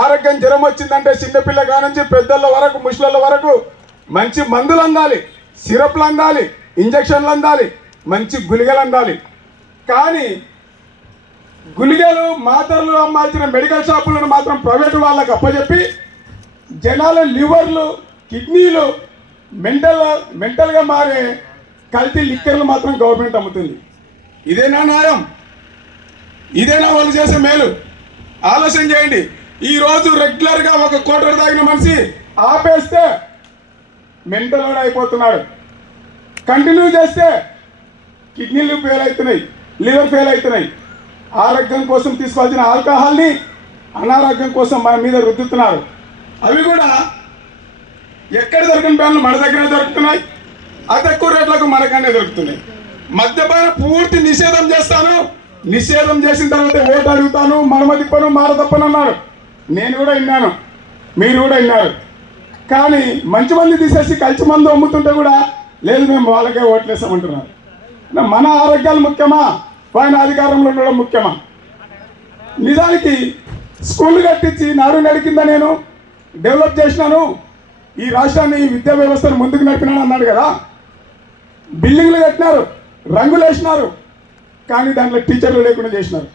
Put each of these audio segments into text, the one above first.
ఆరోగ్యం జ్వరం వచ్చిందంటే చిన్నపిల్ల కానుంచి పెద్దల వరకు ముసలి వరకు మంచి మందులు అందాలి, సిరప్లు అందాలి, ఇంజక్షన్లు అందాలి, మంచి గుళికలు అందాలి. కానీ గుళికలు మాత్రలు అమ్మాల్సిన మెడికల్ షాపులను మాత్రం ప్రైవేటు వాళ్ళకు అప్పచెప్పి జనాల లివర్లు కిడ్నీలు మెంటల్గా మారే కల్తీ లిక్కర్లు మాత్రం గవర్నమెంట్ అమ్ముతుంది. ఇదేనా న్యాయం? ఇదేనా వాళ్ళు చేసే మేలు? ఆలోచన చేయండి. ఈరోజు రెగ్యులర్గా ఒక కోటర్ తాగిన మనిషి ఆపేస్తే మెంటల్ అయిపోతున్నాడు. కంటిన్యూ చేస్తే కిడ్నీలు ఫెయిల్ అవుతున్నాయి, లివర్ ఫెయిల్ అవుతున్నాయి. ఆరోగ్యం కోసం తీసుకోవాల్సిన ఆల్కహాల్ని అనారోగ్యం కోసం మన మీద రుద్దుతున్నారు. అవి కూడా ఎక్కడ దొరికిన బ్యాన్లు మన దగ్గర దొరుకుతున్నాయి, అతి ఎక్కువ రేట్లకు మనకనే దొరుకుతున్నాయి. మద్యపాన పూర్తి నిషేధం చేస్తాను, నిషేధం చేసిన తర్వాత ఓటు అడుగుతాను, మనమ తిప్పను మార తప్పను అన్నారు. నేను కూడా విన్నాను, మీరు కూడా విన్నారు. కానీ మంచి మంది తీసేసి కలిసి మందు అమ్ముతుంటే కూడా లేదు మేము వాళ్ళకే ఓట్లేసామంటున్నారు. మన ఆరోగ్యాలు ముఖ్యమా, పైన అధికారంలో ఉండడం ముఖ్యమా? నిజానికి స్కూల్ కట్టించి నాడు నడికిందా నేను డెవలప్ చేసినాను, ఈ రాష్ట్రాన్ని విద్యా వ్యవస్థను ముందుకు నడిపినాను అన్నాడు కదా. బిల్డింగ్లు కట్టినారు, రంగులు వేసినారు, కానీ దాంట్లో టీచర్లు లేకుండా చేసినారు.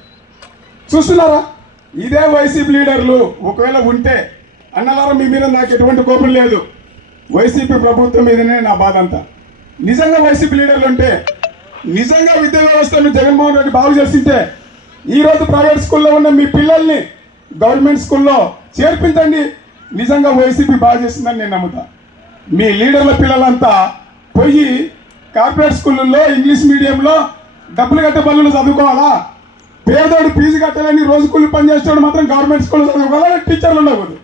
చూస్తున్నారా? ఇదే వైసీపీ లీడర్లు ఒకవేళ ఉంటే అన్నలారా మీ మీద నాకు ఎటువంటి కోపం లేదు, వైసీపీ ప్రభుత్వం మీదనే నా బాధ అంతా. నిజంగా వైసీపీ లీడర్లు ఉంటే, నిజంగా విద్యా వ్యవస్థను జగన్మోహన్ రెడ్డి బాగు చేస్తుంటే ఈరోజు ప్రైవేట్ స్కూల్లో ఉన్న మీ పిల్లల్ని గవర్నమెంట్ స్కూల్లో చేర్పించండి. నిజంగా వైసీపీ బాగా చేసిందని నేను నమ్ముతా. మీ లీడర్ల పిల్లలంతా పోయి కార్పొరేట్ స్కూళ్ళల్లో ఇంగ్లీష్ మీడియంలో డబ్బులు కట్టే పనులు చదువుకోవాలా? పేదోడు ఫీజు కట్టాలని రోజు కూలి పని చేసేవాడు మాత్రం గవర్నమెంట్ స్కూల్లో చదువుకోవాలా? టీచర్లు ఉండకూడదు.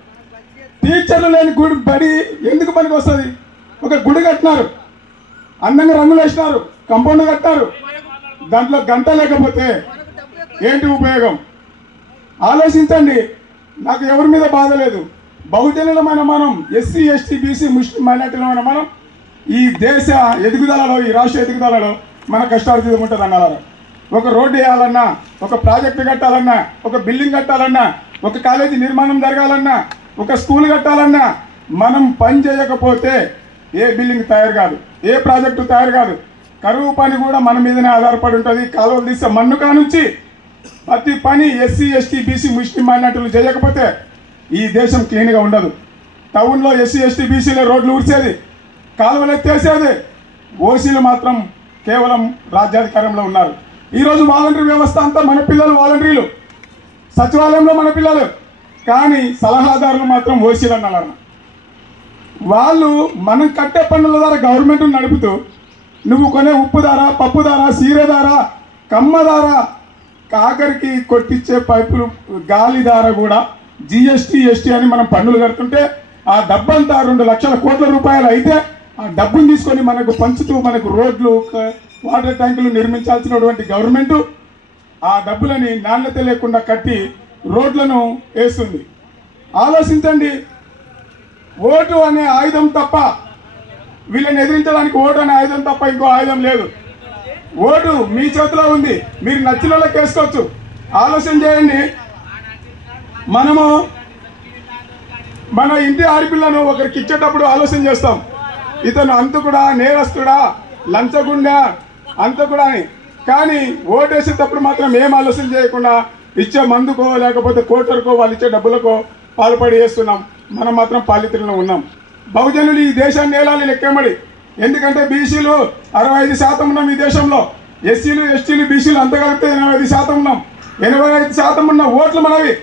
టీచర్లు లేని గుడి బడి ఎందుకు పనికి వస్తుంది? ఒక గుడి కట్టినారు, అందంగా రంగులు వేసినారు, కంపౌండ్ కట్టారు, దాంట్లో గంట లేకపోతే ఏంటి ఉపయోగం? ఆలోచించండి. నాకు ఎవరి మీద బాధ లేదు. బహుజనులమైన మనం, ఎస్సీ ఎస్టీ బీసీ ముస్లిం మైనార్టీలమైన మనం ఈ దేశ ఎదుగుదలలో, ఈ రాష్ట్ర ఎదుగుదలలో మన కష్టార్జితం ఉంటుంది అన్నారు. ఒక రోడ్డు వేయాలన్నా, ఒక ప్రాజెక్టు కట్టాలన్నా, ఒక బిల్డింగ్ కట్టాలన్నా, ఒక కాలేజీ నిర్మాణం జరగాలన్నా, ఒక స్కూల్ కట్టాలన్నా మనం పని చేయకపోతే ఏ బిల్డింగ్ తయారు కాదు, ఏ ప్రాజెక్టు తయారు కాదు. కరువు పని కూడా మన మీదనే ఆధారపడి ఉంటుంది. కాలువలు తీసే మన్ను కానుంచి ప్రతి పని ఎస్సీ ఎస్టీ బీసీ ముస్లిం మైనార్టీలు చేయకపోతే ఈ దేశం క్లీన్గా ఉండదు. టౌన్లో ఎస్సీ ఎస్టీ బీసీలే రోడ్లు ఊడ్చేది, కాలువలు ఎత్తేసేది. ఓసీలు మాత్రం కేవలం రాజ్యాధికారంలో ఉన్నారు. ఈరోజు వాలంటరీ వ్యవస్థ అంతా మన పిల్లలు వాలంటరీలు, సచివాలయంలో మన పిల్లలు, కానీ సలహాదారులు మాత్రం ఓసీలు అన్నారు. వాళ్ళు మనం కట్టే పన్నుల ద్వారా గవర్నమెంట్ నడుపుతూ నువ్వు కొనే ఉప్పు ధర, పప్పు ధర, సీర ధర, కమ్మ ధర, కాకరికి కొట్టించే పైపులు గాలి ధర కూడా జిఎస్టీ ఎస్టీ అని మనం పన్నులు కడుతుంటే ఆ డబ్బంతా 2 లక్షల కోట్ల రూపాయలు అయితే ఆ డబ్బును తీసుకొని మనకు పంచుతూ మనకు రోడ్లు, వాటర్ ట్యాంకులు నిర్మించాల్సినటువంటి గవర్నమెంటు ఆ డబ్బులని నాణ్యత లేకుండా కట్టి రోడ్లను వేస్తుంది. ఆలోచించండి. ఓటు అనే ఆయుధం తప్ప, వీళ్ళని ఎదిరించడానికి ఓటు అనే ఆయుధం తప్ప ఇంకో ఆయుధం లేదు. ఓటు మీ చేతిలో ఉంది, మీరు నచ్చిన వాళ్ళకి వేసుకోవచ్చు. ఆలోచన చేయండి. మనము మన ఇంటి ఆడపిల్లను ఒకరికి ఇచ్చేటప్పుడు ఆలోచన చేస్తాం, ఇతను అంతకుడా, నేరస్తుడా, లంచగుండా, అంతకుడా అని. కానీ ఓటు వేసేటప్పుడు మాత్రం ఏం ఆలోచన చేయకుండా ఇచ్చే మందుకో లేకపోతే కోటర్కో వాళ్ళు ఇచ్చే డబ్బులకో పాల్పడి చేస్తున్నాం. మనం మాత్రం పాలితుల్లో ఉన్నాం. బహుజనులు ఈ దేశాన్ని ఏలాలి లెక్కమడి. ఎందుకంటే బీసీలు 65% ఉన్నాం ఈ దేశంలో, ఎస్సీలు ఎస్టీలు బీసీలు అంత కలిపితే 85% ఉన్నాం. 85% ఉన్న ఓట్లు మనవి.